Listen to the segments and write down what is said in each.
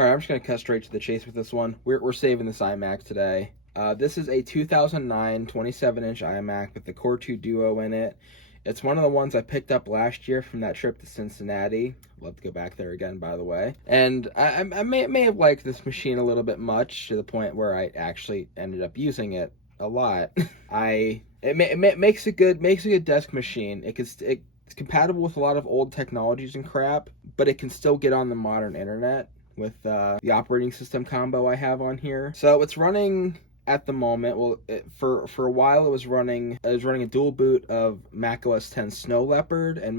All right, I'm just going to cut straight to the chase with this one. We're saving this iMac today. This is a 2009 27-inch iMac with the Core 2 Duo in it. It's one of the ones I picked up last year from that trip to Cincinnati. I'd love to go back there again, by the way. And I may have liked this machine a little bit much, to the point where I actually ended up using it a lot. It makes a good desk machine. It's compatible with a lot of old technologies and crap, but it can still get on the modern internet with the operating system combo I have on here. So it's running at the moment. Well, for a while it was running a dual boot of Mac OS X Snow Leopard and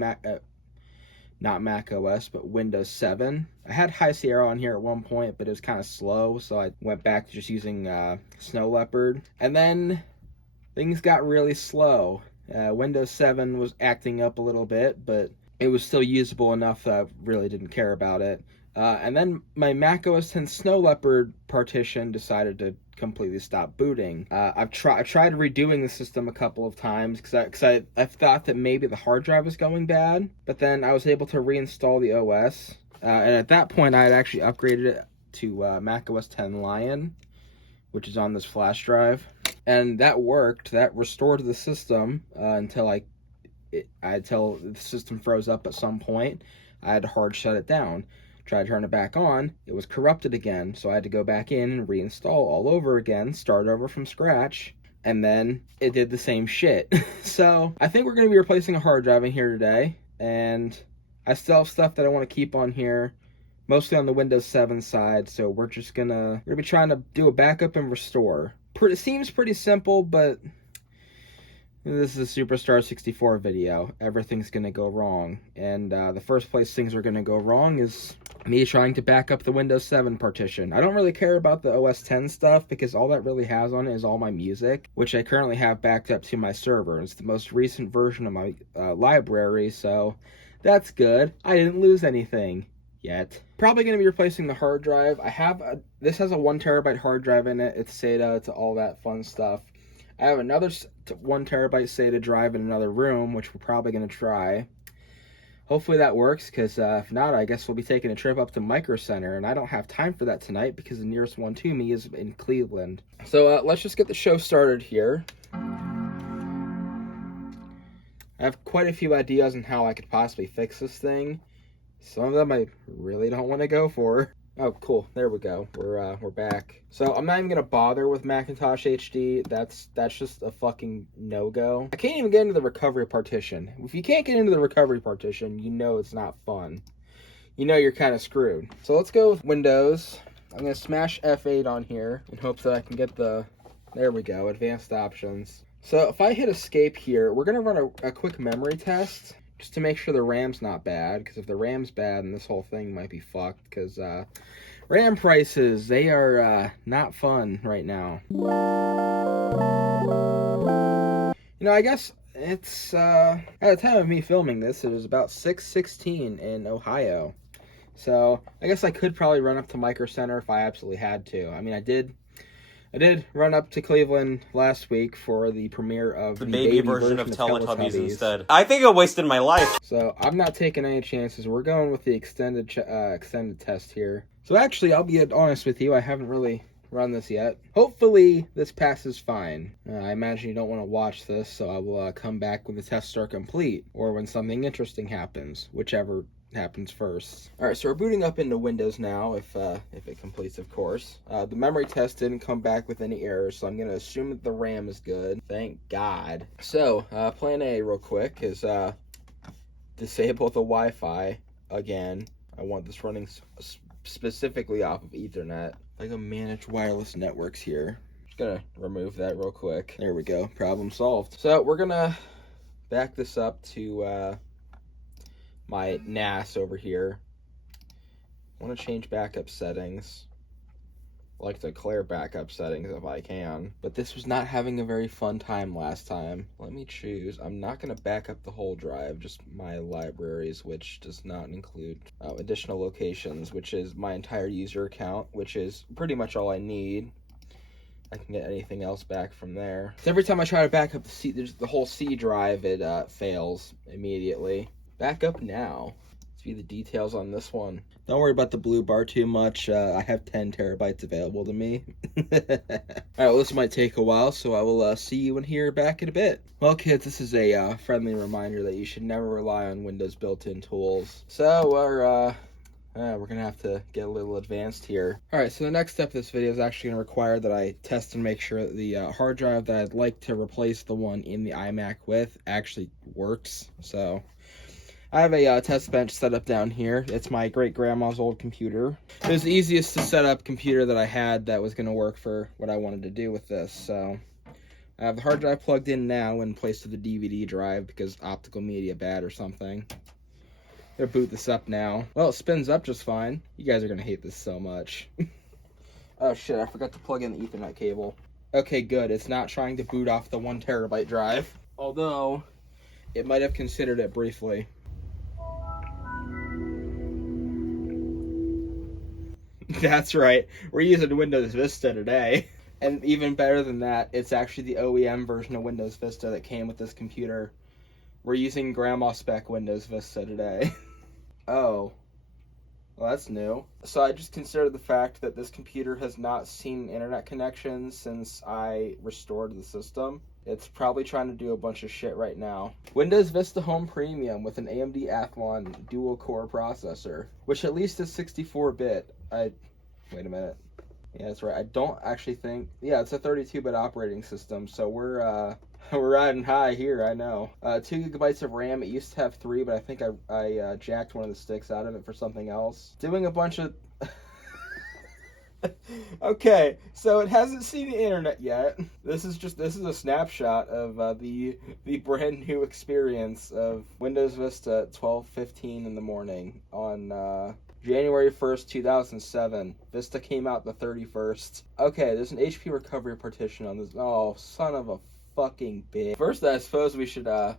not Mac OS, but Windows 7. I had High Sierra on here at one point, but it was kind of slow, so I went back to just using Snow Leopard. And then things got really slow. Windows 7 was acting up a little bit, but it was still usable enough that I really didn't care about it. And then my Mac OS X Snow Leopard partition decided to completely stop booting. I've tried redoing the system a couple of times because I thought that maybe the hard drive was going bad, but then I was able to reinstall the OS. And at that point, I had actually upgraded it to Mac OS X Lion, which is on this flash drive. And that worked. That restored the system until the system froze up at some point. I had to hard shut it down. Tried to turn it back on, it was corrupted again, so I had to go back in and reinstall all over again, start over from scratch, and then it did the same shit. So I think we're going to be replacing a hard drive in here today, and I still have stuff that I want to keep on here, mostly on the Windows 7 side, so we're going to be trying to do a backup and restore. It seems pretty simple, but this is a Superstar 64 video. Everything's going to go wrong. And the first place things are going to go wrong is me trying to back up the Windows 7 partition. I don't really care about the OS X stuff because all that really has on it is all my music, which I currently have backed up to my server. It's the most recent version of my library, so that's good. I didn't lose anything yet. Probably going to be replacing the hard drive. This has a 1 terabyte hard drive in it. It's SATA, it's all that fun stuff. I have another 1 terabyte SATA drive in another room, which we're probably going to try. Hopefully that works, because if not, I guess we'll be taking a trip up to Micro Center, and I don't have time for that tonight because the nearest one to me is in Cleveland. So let's just get the show started here. I have quite a few ideas on how I could possibly fix this thing. Some of them I really don't want to go for. Oh, cool. There we go. We're back. So I'm not even gonna bother with Macintosh HD. That's just a fucking no-go. I can't even get into the recovery partition. If you can't get into the recovery partition, you know it's not fun. You know you're kind of screwed. So let's go with Windows. I'm gonna smash F8 on here in hopes that I can get there we go, advanced options. So if I hit escape here, we're gonna run a quick memory test, just to make sure the RAM's not bad, because if the RAM's bad, then this whole thing might be fucked, because RAM prices, they are not fun right now. You know, I guess it's, at the time of me filming this, it was about 6:16 in Ohio. So I guess I could probably run up to Micro Center if I absolutely had to. I mean, I did run up to Cleveland last week for the premiere of the baby version of Teletubbies instead. I think I wasted my life. So I'm not taking any chances. We're going with the extended test here. So actually, I'll be honest with you, I haven't really run this yet. Hopefully, this passes fine. I imagine you don't want to watch this, so I will come back when the tests are complete, or when something interesting happens, whichever happens first. Alright, so we're booting up into Windows now, if it completes, of course. The memory test didn't come back with any errors, so I'm going to assume that the RAM is good. Thank God. So, plan A real quick is disable the Wi-Fi again. I want this running specifically off of Ethernet. I go manage wireless networks here. Just gonna remove that real quick. There we go. Problem solved. So we're gonna back this up to my NAS over here. I want to change backup settings. I like to clear backup settings if I can. But this was not having a very fun time last time. Let me choose. I'm not going to back up the whole drive, just my libraries, which does not include additional locations, which is my entire user account, which is pretty much all I need. I can get anything else back from there. So every time I try to back up the whole C drive, it fails immediately. Back up now. See the details on this one. Don't worry about the blue bar too much. I have 10 terabytes available to me. Alright, well, this might take a while, so I will see you in here back in a bit. Well, kids, this is a friendly reminder that you should never rely on Windows built-in tools. So, we're gonna have to get a little advanced here. Alright, so the next step of this video is actually gonna require that I test and make sure that the hard drive that I'd like to replace the one in the iMac with actually works. So I have a test bench set up down here. It's my great-grandma's old computer. It was the easiest to set up computer that I had that was gonna work for what I wanted to do with this. So I have the hard drive plugged in now in place of the DVD drive because optical media bad or something. Gonna boot this up now. Well, it spins up just fine. You guys are gonna hate this so much. Oh shit, I forgot to plug in the Ethernet cable. Okay, good. It's not trying to boot off the 1 terabyte drive. Although, it might have considered it briefly. That's right. We're using Windows Vista today. And even better than that, it's actually the OEM version of Windows Vista that came with this computer. We're using grandma spec Windows Vista today. Oh. Well, that's new. So I just considered the fact that this computer has not seen internet connection since I restored the system. It's probably trying to do a bunch of shit right now. Windows Vista Home Premium with an AMD Athlon dual-core processor, which at least is 64-bit. Wait a minute. Yeah, that's right. I don't actually think... Yeah, it's a 32-bit operating system, so we're riding high here, I know. 2 gigabytes of RAM. It used to have 3, but I think I jacked one of the sticks out of it for something else. Doing a bunch of... Okay, so it hasn't seen the internet yet. This is a snapshot of the brand new experience of Windows Vista at 12:15 in the morning on January 1st, 2007. Vista came out the 31st. Okay, there's an HP recovery partition on this. Oh, son of a fucking bitch. First, I suppose we should have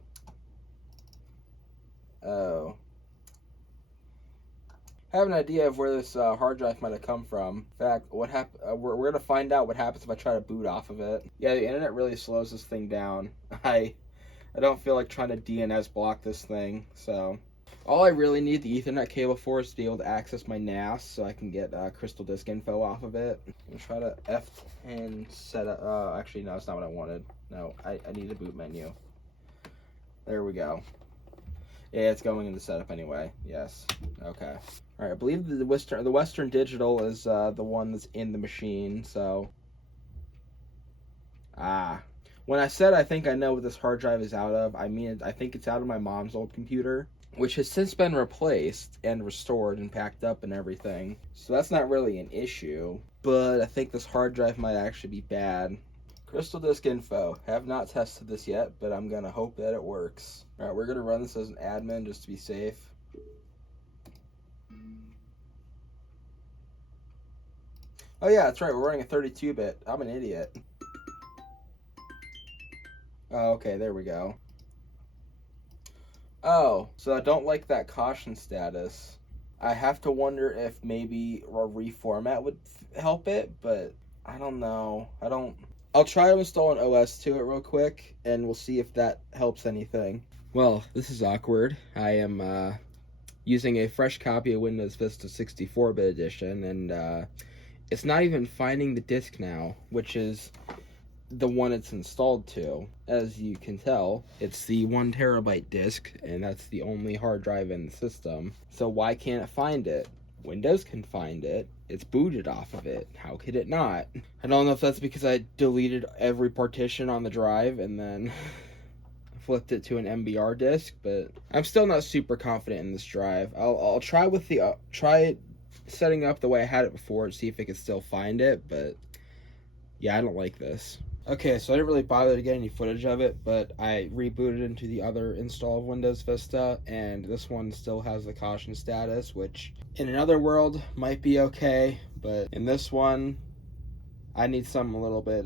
an idea of where this hard drive might have come from. In fact, we're gonna find out what happens if I try to boot off of it. Yeah, the internet really slows this thing down. I don't feel like trying to DNS block this thing, so all I really need the Ethernet cable for is to be able to access my NAS so I can get crystal disk info off of it. I'm gonna try to F10 set up. Actually, no, that's not what I wanted. No, I need a boot menu. There we go. Yeah, it's going into setup anyway. Yes. Okay. All right. I believe the Western Digital is the one that's in the machine. So. When I said I think I know what this hard drive is out of, I mean I think it's out of my mom's old computer, which has since been replaced and restored and packed up and everything. So that's not really an issue. But I think this hard drive might actually be bad. Crystal disk info. Have not tested this yet, but I'm gonna hope that it works. All right, we're gonna run this as an admin just to be safe. Oh yeah, that's right. We're running a 32-bit. I'm an idiot. Oh, okay, there we go. Oh, so I don't like that caution status. I have to wonder if maybe a reformat would help it, but I don't know. I'll try to install an OS to it real quick, and we'll see if that helps anything. Well, this is awkward. I am using a fresh copy of Windows Vista 64-bit edition, and it's not even finding the disk now, which is the one it's installed to. As you can tell, it's the 1 terabyte disk, and that's the only hard drive in the system. So why can't it find it? Windows can find it. It's booted off of it. How could it not? I don't know if that's because I deleted every partition on the drive and then flipped it to an MBR disk, but I'm still not super confident in this drive. I'll try with try setting up the way I had it before to see if it can still find it, but yeah, I don't like this. Okay, so I didn't really bother to get any footage of it, but I rebooted into the other install of Windows Vista, and this one still has the caution status, which in another world might be okay, but in this one, I need something a little bit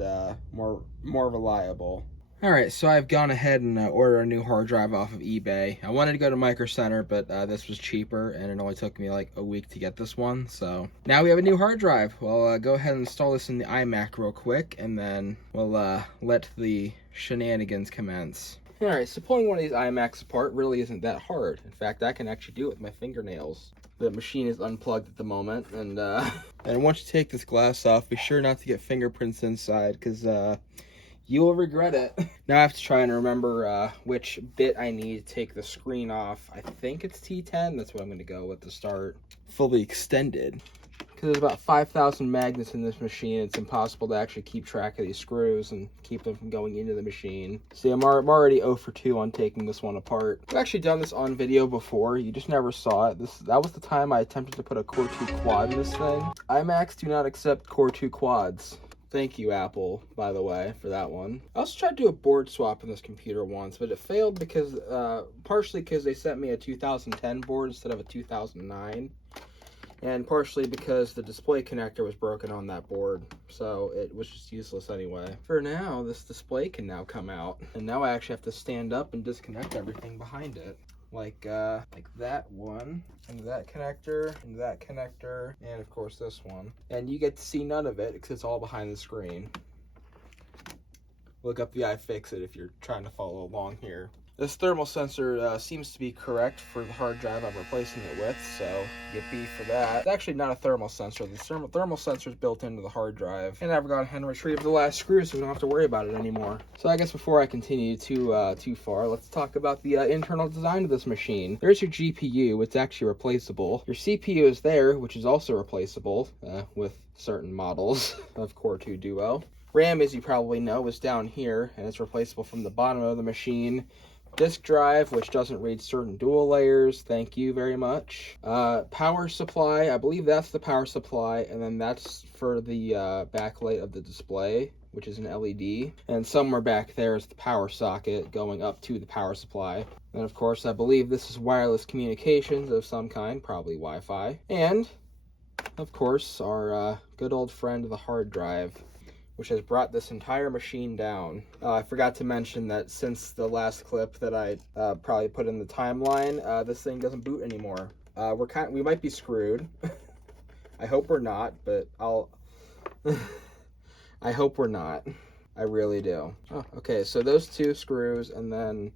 more reliable. Alright, so I've gone ahead and ordered a new hard drive off of eBay. I wanted to go to Micro Center, but this was cheaper, and it only took me like a week to get this one. So now we have a new hard drive. Well, go ahead and install this in the iMac real quick, and then we'll let the shenanigans commence. Alright, so pulling one of these iMacs apart really isn't that hard. In fact, I can actually do it with my fingernails. The machine is unplugged at the moment, and once you take this glass off, be sure not to get fingerprints inside, because you will regret it. Now I have to try and remember which bit I need to take the screen off. I think it's T10, that's what I'm going to go with to start. Fully extended. Because there's about 5,000 magnets in this machine, it's impossible to actually keep track of these screws and keep them from going into the machine. See, I'm already 0 for 2 on taking this one apart. I've actually done this on video before, you just never saw it. That was the time I attempted to put a Core 2 quad in this thing. iMacs do not accept Core 2 quads. Thank you, Apple, by the way, for that one. I also tried to do a board swap in this computer once, but it failed because, partially because they sent me a 2010 board instead of a 2009. And partially because the display connector was broken on that board, so it was just useless anyway. For now, this display can now come out, and now I actually have to stand up and disconnect everything behind it. Like that one, and that connector, and of course this one. And you get to see none of it because it's all behind the screen. Look up the iFixit if you're trying to follow along here. This thermal sensor seems to be correct for the hard drive I'm replacing it with, so yippee for that. It's actually not a thermal sensor. The thermal sensor is built into the hard drive. And I've gone ahead and retrieved the last screw, so we don't have to worry about it anymore. So I guess before I continue too far, let's talk about the internal design of this machine. There's your GPU, it's actually replaceable. Your CPU is there, which is also replaceable with certain models of Core 2 Duo. RAM, as you probably know, is down here, and it's replaceable from the bottom of the machine. Disk drive, which doesn't read certain dual layers, thank you very much. Power supply, I believe that's the power supply, and then that's for the backlight of the display, which is an LED. And somewhere back there is the power socket going up to the power supply. And of course, I believe this is wireless communications of some kind, probably Wi-Fi. And, of course, our good old friend, the hard drive, which has brought this entire machine down. I forgot to mention that since the last clip that I probably put in the timeline, this thing doesn't boot anymore. We might be screwed. I hope we're not, but I hope we're not. I really do. Oh, okay, so those two screws, and then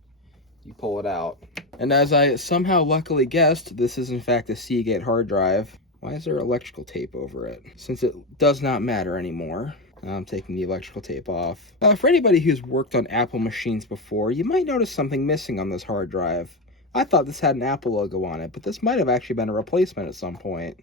you pull it out. And as I somehow luckily guessed, this is in fact a Seagate hard drive. Why is there electrical tape over it? Since it does not matter anymore. I'm taking the electrical tape off. For anybody who's worked on Apple machines before, you might notice something missing on this hard drive. I thought this had an Apple logo on it, but this might have actually been a replacement at some point.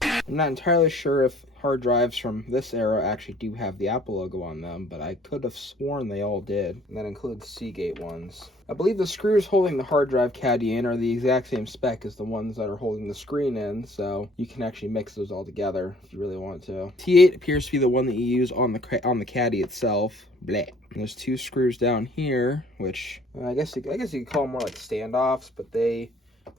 I'm not entirely sure if hard drives from this era actually do have the Apple logo on them, but I could have sworn they all did. And that includes Seagate ones. I believe the screws holding the hard drive caddy in are the exact same spec as the ones that are holding the screen in, so you can actually mix those all together if you really want to. T8 appears to be the one that you use on the caddy itself. Bleh. There's two screws down here, which I guess you could call them more like standoffs, but they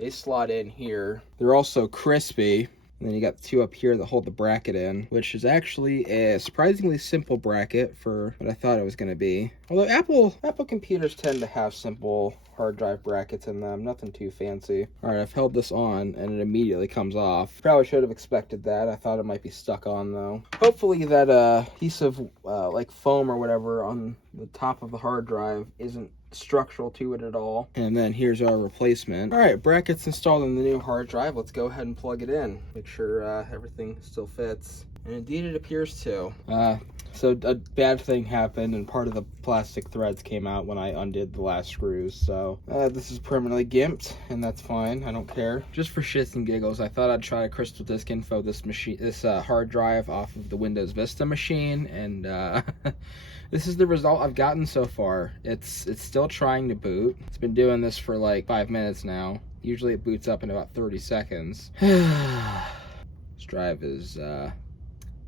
slot in here. They're also crispy. And then you got the two up here that hold the bracket in, which is actually a surprisingly simple bracket for what I thought it was going to be. Although Apple computers tend to have simple hard drive brackets in them, nothing too fancy. All right, I've held this on and it immediately comes off. Probably should have expected that. I thought it might be stuck on though. Hopefully that adhesive like foam or whatever on the top of the hard drive isn't structural to it at all. And then here's our replacement. All right, brackets installed in the new hard drive. Let's go ahead and plug it in. Make sure everything still fits. And indeed it appears to. So a bad thing happened and part of the plastic threads came out when I undid the last screws. So this is permanently gimped and that's fine. I don't care. Just for shits and giggles, I thought I'd try to crystal disk info this hard drive off of the Windows Vista machine, and this is the result I've gotten so far. It's still trying to boot. It's been doing this for like 5 minutes now. Usually it boots up in about 30 seconds. This drive is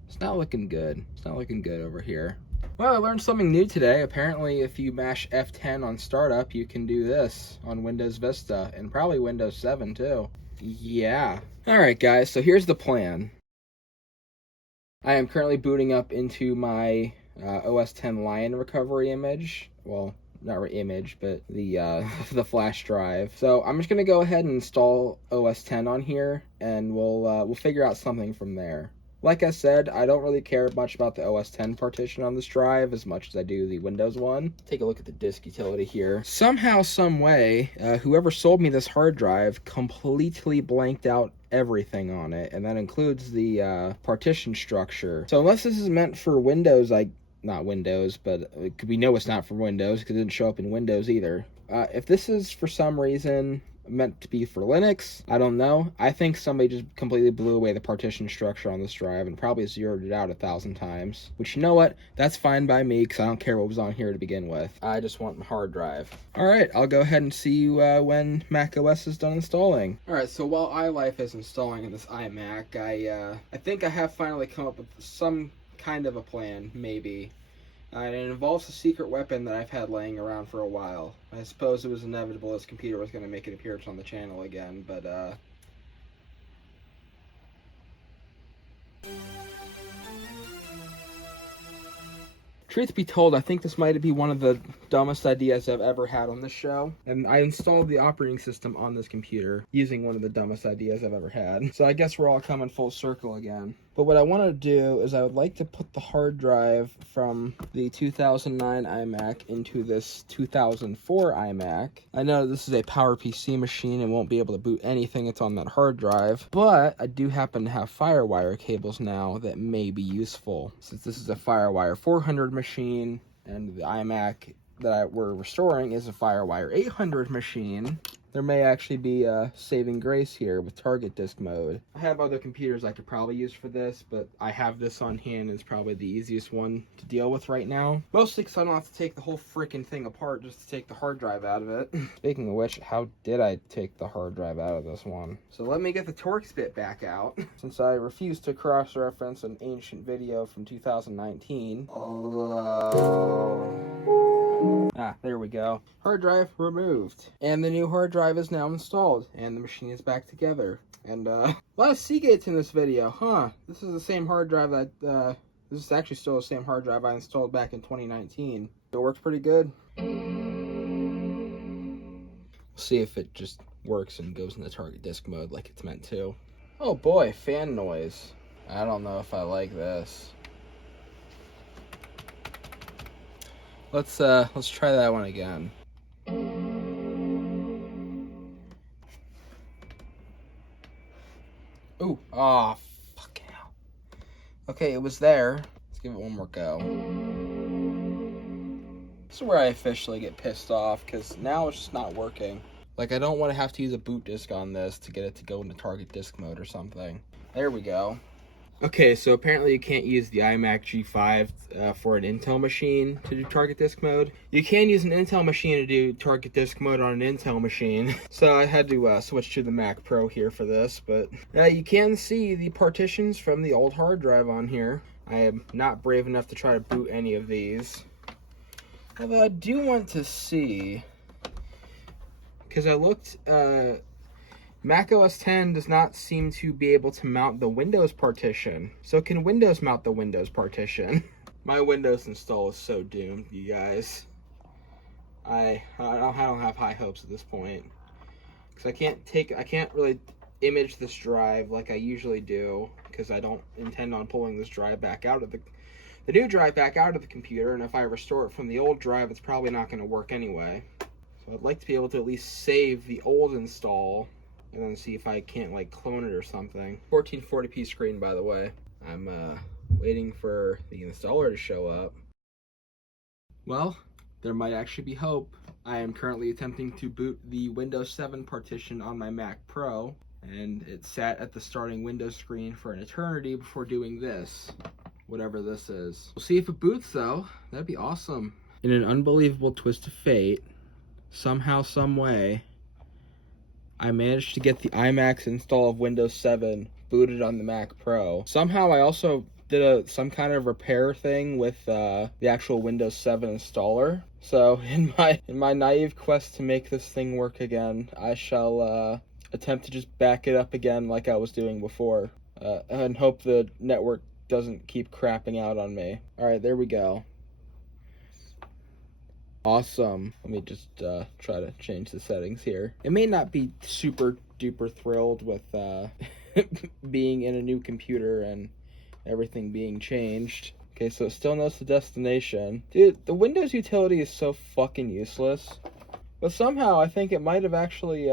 it's not looking good. It's not looking good over here. Well, I learned something new today. Apparently, if you mash F10 on startup, you can do this on Windows Vista and probably Windows 7 too. Yeah. All right, guys, so here's the plan. I am currently booting up into my OS X Lion recovery image. Well, not image, but the the flash drive. So I'm just gonna go ahead and install OS X on here, and we'll figure out something from there. Like I said, I don't really care much about the OS X partition on this drive as much as I do the Windows one. Take a look at the disk utility here. Somehow, some way, whoever sold me this hard drive completely blanked out everything on it, and that includes the partition structure. So unless this is meant for Windows, not Windows, but we know it's not for Windows because it didn't show up in Windows either. If this is for some reason meant to be for Linux, I don't know. I think somebody just completely blew away the partition structure on this drive and probably zeroed it out 1,000 times. Which, you know what? That's fine by me because I don't care what was on here to begin with. I just want my hard drive. Alright, I'll go ahead and see you when macOS is done installing. Alright, so while iLife is installing in this iMac, I think I have finally come up with some kind of a plan, maybe. And it involves a secret weapon that I've had laying around for a while. I suppose it was inevitable this computer was going to make an appearance on the channel again, but truth be told, I think this might be one of the dumbest ideas I've ever had on this show. And I installed the operating system on this computer using one of the dumbest ideas I've ever had. So I guess we're all coming full circle again. But what I want to do is I would like to put the hard drive from the 2009 iMac into this 2004 iMac. I know this is a PowerPC machine and won't be able to boot anything that's on that hard drive, but I do happen to have FireWire cables now that may be useful. Since this is a FireWire 400 machine and the iMac that we're restoring is a FireWire 800 machine, there may actually be a saving grace here with target disk mode. I have other computers I could probably use for this, but I have this on hand and it's probably the easiest one to deal with right now. Mostly because I don't have to take the whole freaking thing apart just to take the hard drive out of it. Speaking of which, how did I take the hard drive out of this one? So let me get the Torx bit back out. Since I refused to cross-reference an ancient video from 2019. Ah, there we go. Hard drive removed. And the new hard drive is now installed. And the machine is back together. And, a lot of Seagates in this video, huh? This is the same hard drive that, this is actually still the same hard drive I installed back in 2019. It works pretty good. We'll see if it just works and goes into target disk mode like it's meant to. Oh boy, fan noise. I don't know if I like this. Let's try that one again. Ooh, oh, fucking hell. Okay, it was there. Let's give it one more go. This is where I officially get pissed off, because now it's just not working. Like, I don't want to have to use a boot disk on this to get it to go into target disk mode or something. There we go. Okay, so apparently you can't use the iMac G5 for an Intel machine to do target disk mode. You can use an Intel machine to do target disk mode on an Intel machine. So I had to switch to the Mac Pro here for this, but you can see the partitions from the old hard drive on here. I am not brave enough to try to boot any of these. Although I do want to see, because I looked, macOS 10 does not seem to be able to mount the Windows partition. So can Windows mount the Windows partition? My Windows install is so doomed, you guys. I don't have high hopes at this point. Because I can't really image this drive like I usually do, because I don't intend on pulling this drive back out of the new drive back out of the computer, and if I restore it from the old drive, it's probably not going to work anyway. So I'd like to be able to at least save the old install and then see if I can't like clone it or something. 1440p screen, by the way. I'm waiting for the installer to show up. Well, there might actually be hope. I am currently attempting to boot the Windows 7 partition on my Mac Pro, and it sat at the starting Windows screen for an eternity before doing this, whatever this is. We'll see if it boots though. That'd be awesome. In an unbelievable twist of fate, somehow, some way, I managed to get the iMac's install of Windows 7 booted on the Mac Pro. Somehow I also did some kind of repair thing with the actual Windows 7 installer. So in my naive quest to make this thing work again, I shall attempt to just back it up again like I was doing before, and hope the network doesn't keep crapping out on me. Alright, there we go. Awesome. Let me just try to change the settings here. It may not be super duper thrilled with being in a new computer and everything being changed. Okay, so it still knows the destination. Dude, the Windows utility is so fucking useless. But somehow I think it might have actually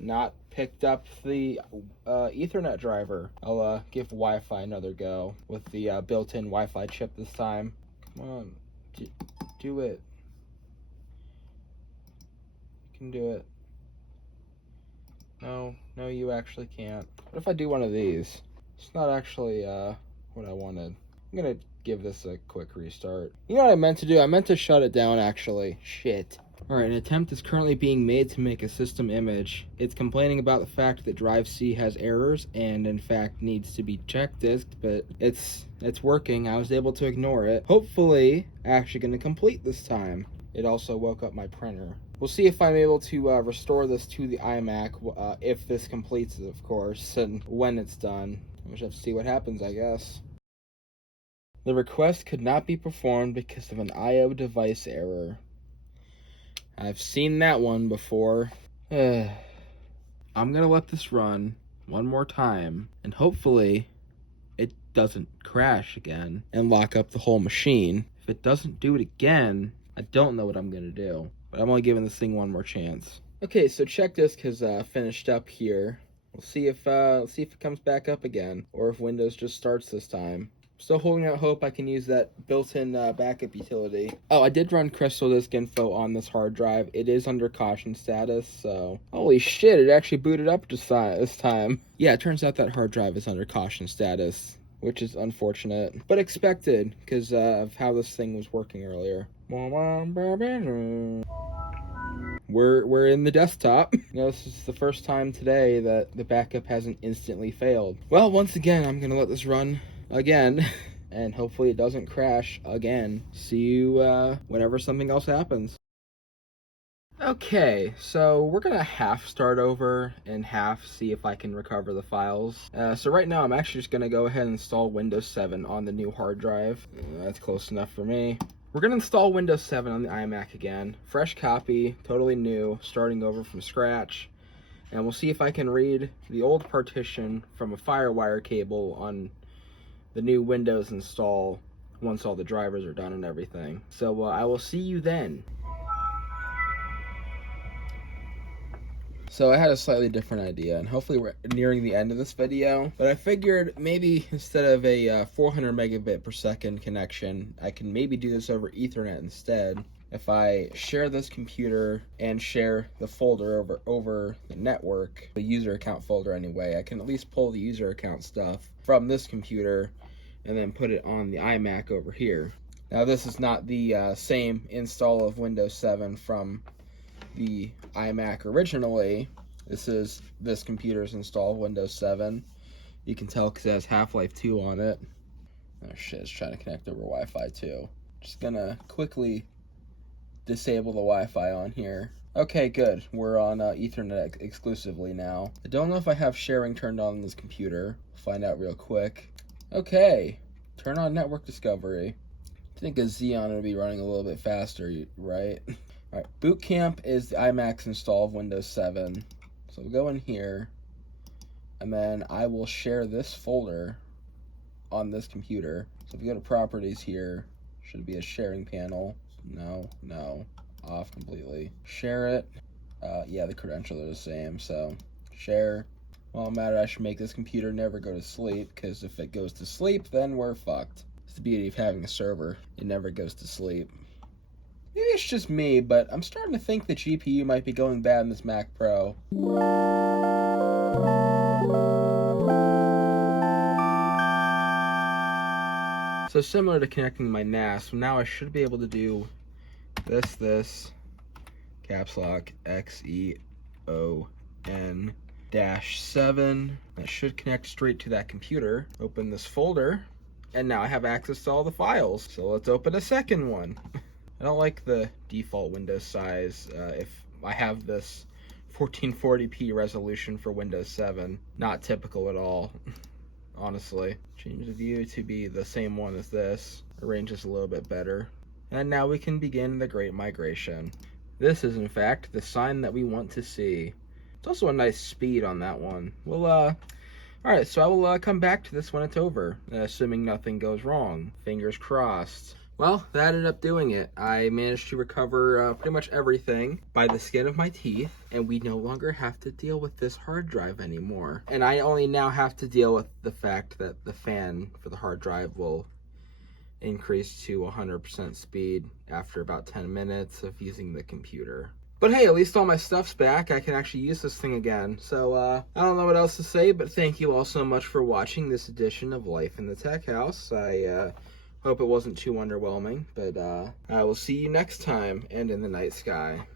not picked up the Ethernet driver. I'll give Wi-Fi another go with the built-in Wi-Fi chip this time. Come on, do it. You can do it. No, you actually can't. What if I do one of these? It's not actually what I wanted. I'm gonna give this a quick restart. You know what I meant to do? I meant to shut it down, actually. Shit. Alright, an attempt is currently being made to make a system image. It's complaining about the fact that drive C has errors and in fact needs to be check disked, but it's working. I was able to ignore it. Hopefully, actually gonna complete this time. It also woke up my printer. We'll see if I'm able to restore this to the iMac, if this completes it, of course, and when it's done. We'll just have to see what happens, I guess. The request could not be performed because of an I/O device error. I've seen that one before. I'm gonna let this run one more time, and hopefully it doesn't crash again and lock up the whole machine. If it doesn't do it again, I don't know what I'm gonna do, but I'm only giving this thing one more chance. Okay, so check disk has finished up here. We'll see if it comes back up again, or if Windows just starts this time. Still holding out hope I can use that built-in backup utility. Oh, I did run Crystal Disk Info on this hard drive. It is under caution status, so... Holy shit, it actually booted up this time. Yeah, it turns out that hard drive is under caution status, which is unfortunate, but expected, because of how this thing was working earlier. We're in the desktop. You know, this is the first time today that the backup hasn't instantly failed. Well, once again, I'm gonna let this run again, and hopefully it doesn't crash again. See you whenever something else happens. Okay, so we're gonna half start over and half see if I can recover the files. So right now I'm actually just gonna go ahead and install Windows 7 on the new hard drive. That's close enough for me. We're gonna install Windows 7 on the iMac again. Fresh copy, totally new, starting over from scratch. And we'll see if I can read the old partition from a FireWire cable on the new Windows install once all the drivers are done and everything. So I will see you then. So I had a slightly different idea, and hopefully we're nearing the end of this video, but I figured maybe instead of a 400 megabit per second connection, I can maybe do this over Ethernet instead. If I share this computer and share the folder over the network, the user account folder anyway, I can at least pull the user account stuff from this computer and then put it on the iMac over here. Now this is not the same install of Windows 7 from the iMac originally. This is this computer's install of Windows 7. You can tell because it has Half-Life 2 on it. Oh shit, it's trying to connect over Wi-Fi too. Just gonna quickly disable the Wi-Fi on here. Okay, good. We're on Ethernet exclusively now. I don't know if I have sharing turned on this computer. Find out real quick. Okay, turn on network discovery. I think a Xeon would be running a little bit faster, right? Alright, Boot Camp is the iMac's install of Windows 7. So we'll go in here, and then I will share this folder on this computer. So if you go to Properties here, should be a sharing panel. No, off completely. Share it. Yeah, the credentials are the same, so share. Well, I'm mad I should make this computer never go to sleep, because if it goes to sleep, then we're fucked. It's the beauty of having a server. It never goes to sleep. Maybe it's just me, but I'm starting to think the GPU might be going bad in this Mac Pro. So similar to connecting my NAS, now I should be able to do this, caps lock, XEON-7. That should connect straight to that computer. Open this folder, and now I have access to all the files. So let's open a second one. I don't like the default Windows size if I have this 1440p resolution for Windows 7. Not typical at all, honestly. Change the view to be the same one as this. Arrange this a little bit better. And now we can begin the great migration. This is in fact the sign that we want to see. It's also a nice speed on that one. We'll Alright, so I will come back to this when it's over, assuming nothing goes wrong. Fingers crossed. Well, that ended up doing it. I managed to recover pretty much everything by the skin of my teeth, and we no longer have to deal with this hard drive anymore. And I only now have to deal with the fact that the fan for the hard drive will increase to 100% speed after about 10 minutes of using the computer. But hey, at least all my stuff's back. I can actually use this thing again. So, I don't know what else to say, but thank you all so much for watching this edition of Life in the Tech House. I hope it wasn't too underwhelming, but I will see you next time and in the night sky.